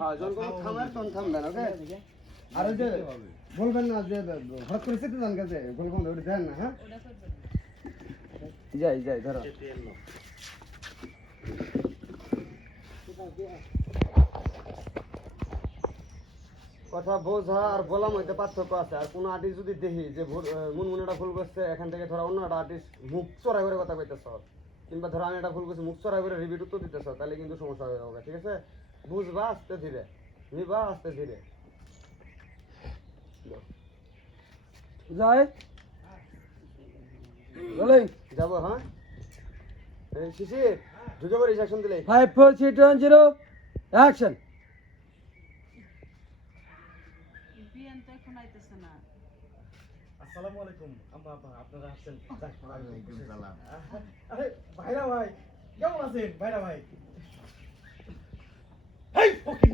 হ্যাঁ যখন থামার তখন থামবেন ওকে আর ওই যে বলবেন না যে হঠাৎ করে চেতে যান কাছে গোলকন্দ ওটা দেন না হ্যাঁ যাই যাই ধরো কথা বোঝা আর বলার মধ্যে পার্থক্য আছে আর কোনো আর্টিস্ট যদি দেখি যে মুনমুনিটা ভুল করছে এখান থেকে ধরো অন্য একটা আর্টিস্ট মুখ চড়াই করে কথা কইতেছ কিংবা ধরো আমি একটা ভুল করছি মুখ চড়াই করে রিভিউ উত্তর দিতেছ তাহলে কিন্তু সমস্যা হয়ে যাবে ঠিক আছে বুঝবা আস্তে ধীরে নিবা আস্তে ধীরে যাই রোলিং যাবো হ্যাঁ শিশির ঢুকে পড়িস অ্যাকশন দিলে 5 4 3 2 0 অ্যাকশন বিয়ান তো এখন আইতেছে না। আসসালামু আলাইকুম আম্মা আব্বা আপনারা আসছেন ওয়ালাইকুম সালাম। আরে ভাইরা ভাই কেমন আছেন ভাইরা ভাই